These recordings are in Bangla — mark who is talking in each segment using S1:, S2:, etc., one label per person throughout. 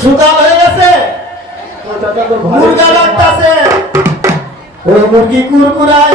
S1: সুতা হয়ে গেছে। মুরগা লাগতেছে। ও মুরগি কুরকুরাই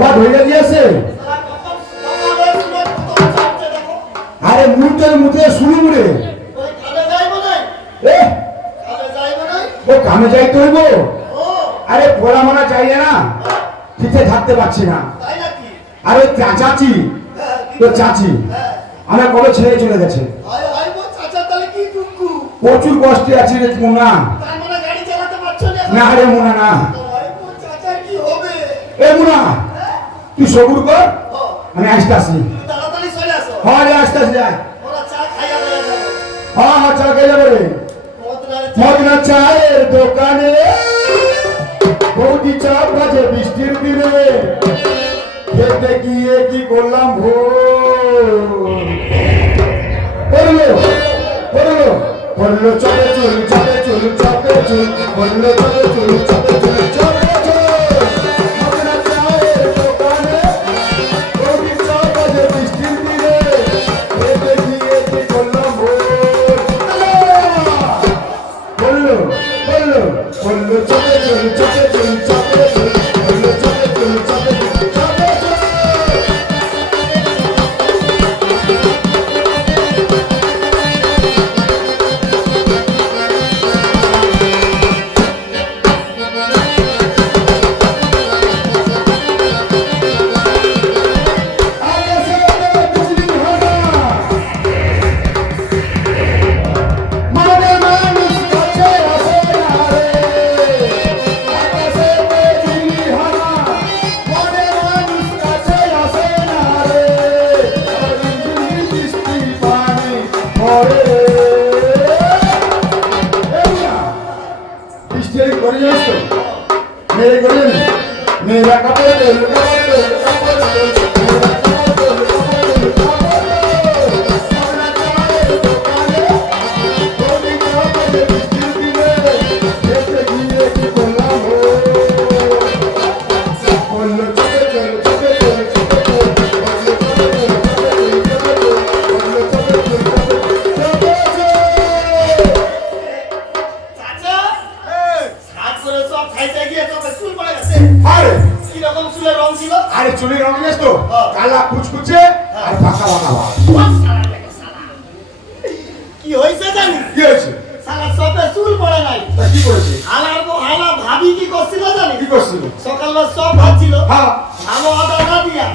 S2: অবাধ হইয়া দিয়েছে। আরে মুহূর্তের মুখে শুরু মুড়ে ও কামে যাইতে হইব। আরে পড়া মানা চাই না ঠিকঠাক থাকতে পারছি না। আরে চাচি তো চাচি আমার কবে ছেড়ে চলে গেছে। প্রচুর কষ্টে আছি রে মোনা
S1: না।
S2: রে মোনা না। এ মোনা তুই সবুর কর। আমি আসতে আসি। হ্যাঁ রে আসতে আসি যায়
S1: হ্যাঁ
S2: হ্যাঁ
S1: চা
S2: খাইয়া বলে মদনা চায়ের দোকানে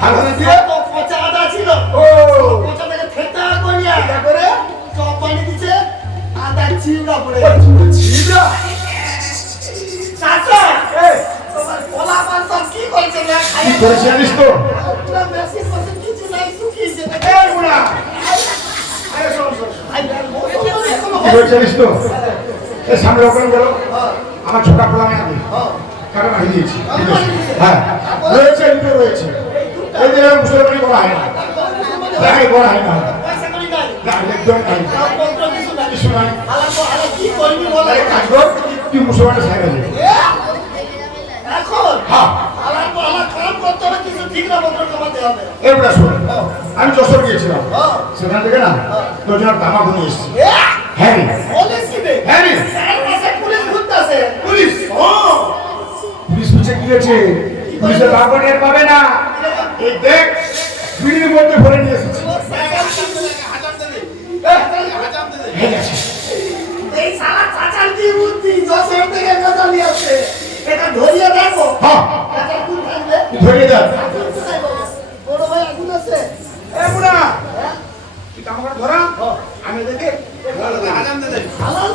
S1: আগুন দিয়ে তো পচা আদা ছিল?
S2: ও।
S1: পচা থেকে ফেটা করিয়া?
S2: এটা করে?
S1: সব পানি দিছে। আদা চিউড়া তোমার
S2: কলা
S1: পান সব
S2: কি করছে
S1: না খাই বেশি কিছু নাই শুকিয়েছে
S2: আরে শোন শোন কি করছে জানিস তো? এই সামনে ওখানে
S1: হ্যাঁ।
S2: আমার ছোটা পোলা আমি।
S1: হ্যাঁ।
S2: কারণ আমি দিয়েছি। হ্যাঁ। রয়েছে রয়েছে। এই যে মুসলমানি হয় না। দেখাই করা হয় না
S1: বল
S2: মুসলমানের সাইডে যা হ্যাঁ। এরপরে শোন। আমি যশোর গিয়েছিলাম। সেখান থেকে না জন্য তামাক নিয়ে এসেছি।
S1: এ,
S2: হ্যাঁ। রে,
S1: বলিস কি বে?
S2: হ্যাঁ। রে।
S1: চার মাসে পুলিশ হ্যাঁ।
S2: পুলিশ? কি হয়েছে পুলিশের বাবা পাবে না। এই দেখ বিড়ির মধ্যে ভরে নিয়ে এসেছি হয়ে
S1: এই শালা চাচার কি বুদ্ধি? যশোর থেকে গাঁজা নিয়ে আসছে। এটা ধরিয়ে দেখো।
S2: হ্যাঁ ধরিয়ে
S1: বাবা? বড় ভাই আগুন আছে?
S2: এ বুড়া তুই তামাক ধরা আমি দেখে
S1: হালাল করে।
S2: আব্বাকে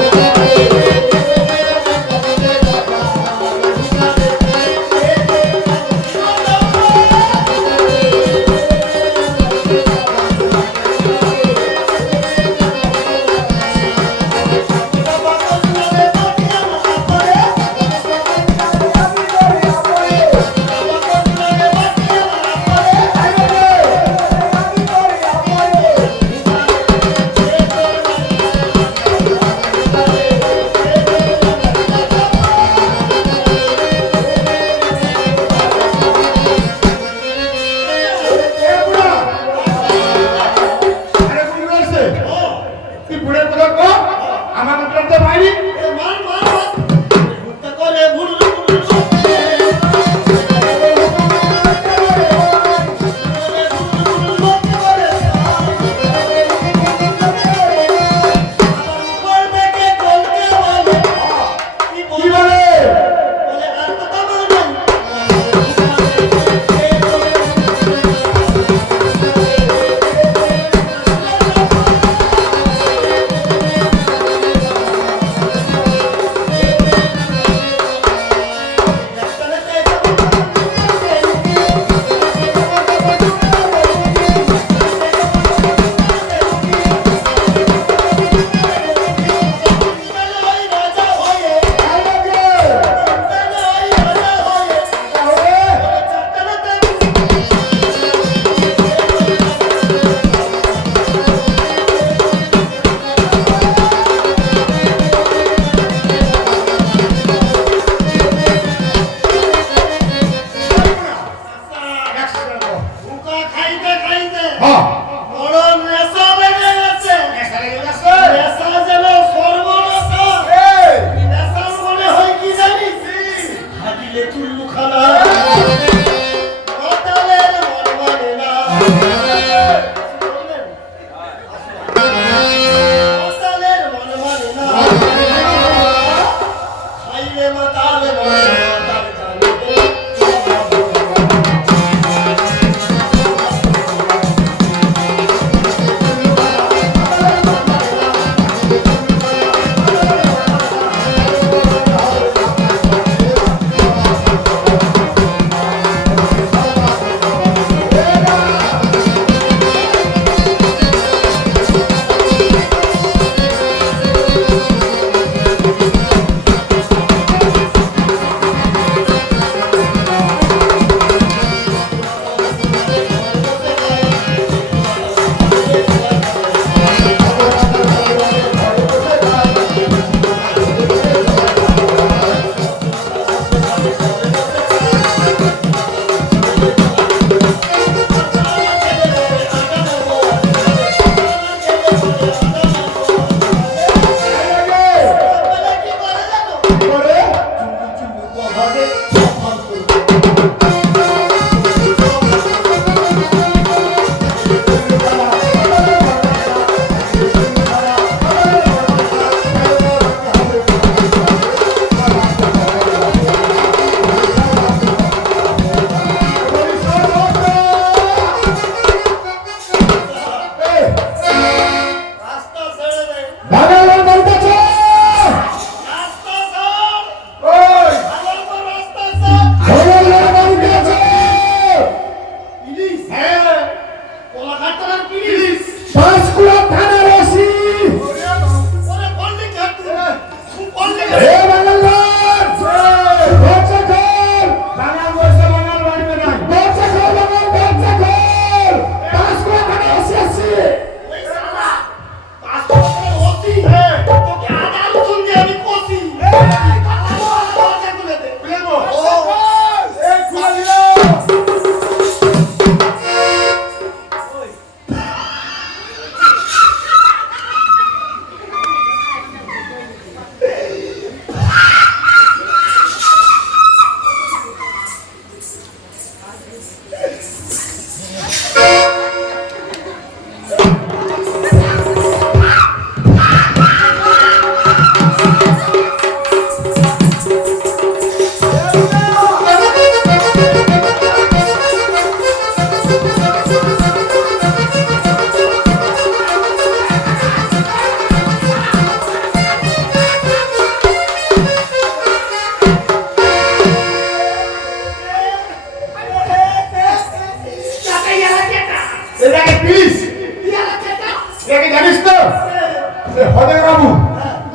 S1: ফদের বাবু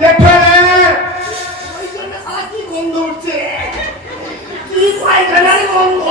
S1: যেখানে
S2: কি পায়খানার গন্ধ?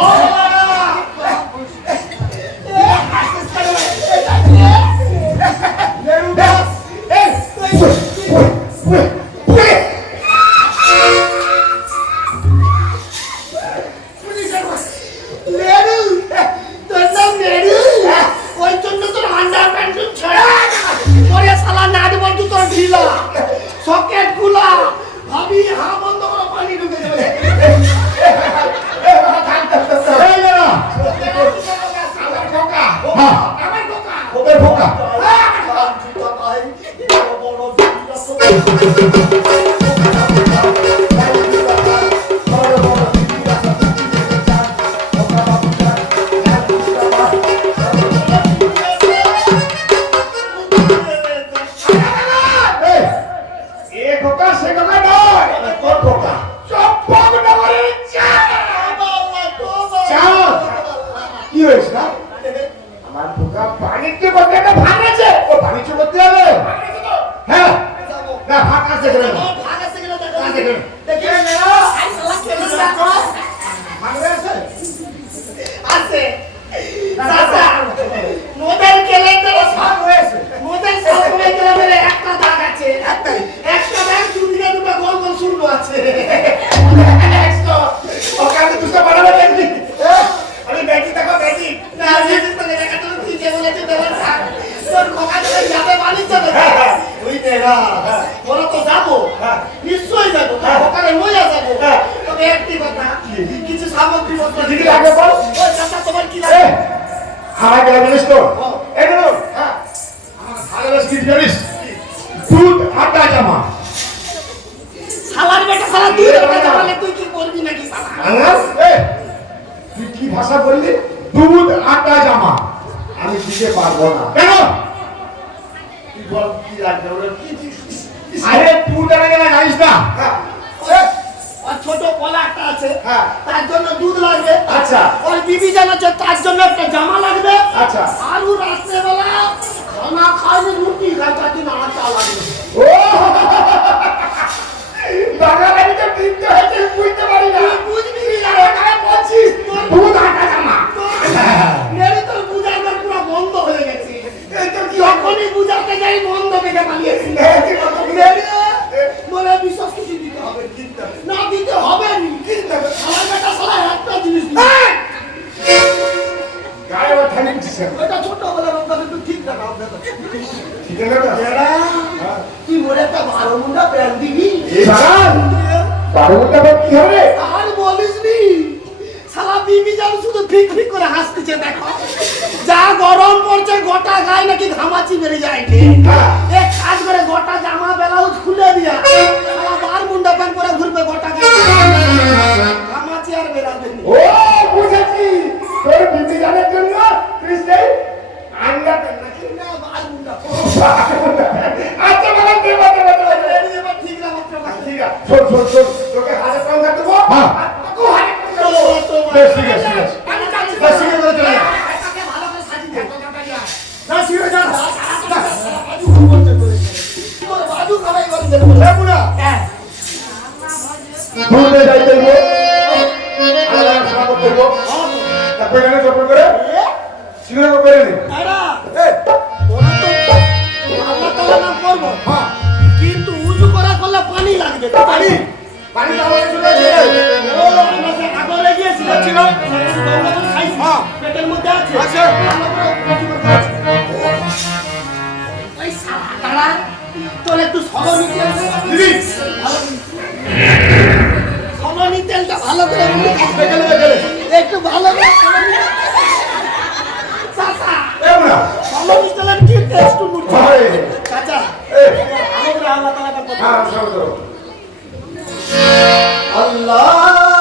S2: বোকা পারব না কেন?
S1: কি বল কি লাগবে ওরা? কি
S2: আরে তুই দাঁড়া গেলে গাইস না।
S1: হ্যাঁ। ছোট কলা একটা আছে।
S2: হ্যাঁ।
S1: তার জন্য দুধ লাগবে।
S2: আচ্ছা।
S1: ওর বিবি জানাচ্ছে তার জন্য একটা জামা লাগবে।
S2: আচ্ছা।
S1: আর ও রাত্রেবেলা খানা খাবে রুটি খায় তার জন্য আটা লাগবে।
S2: ও! বাঙালিটা কিনতে হয়েছে বুঝতে পারি না।
S1: বুঝবি না।
S2: বলছিস তোর দুধ আটা জামা।
S1: যখনই বুঝাতে যাই বন্ধ থেকে পালিয়েছিলেন
S2: হ্যাঁ, দূরে যাইতে গিয়ে আলাদা খারাপ করতে তারপরে এখানে করে সিনেমা করে নি
S1: করব কিন্তু উজু করা করলে পানি লাগবে
S2: পানি পানি
S1: একটু সবর নিতে
S2: তেলটা
S1: ভালো করে একটু ভালো করে সাসা আল্লাহ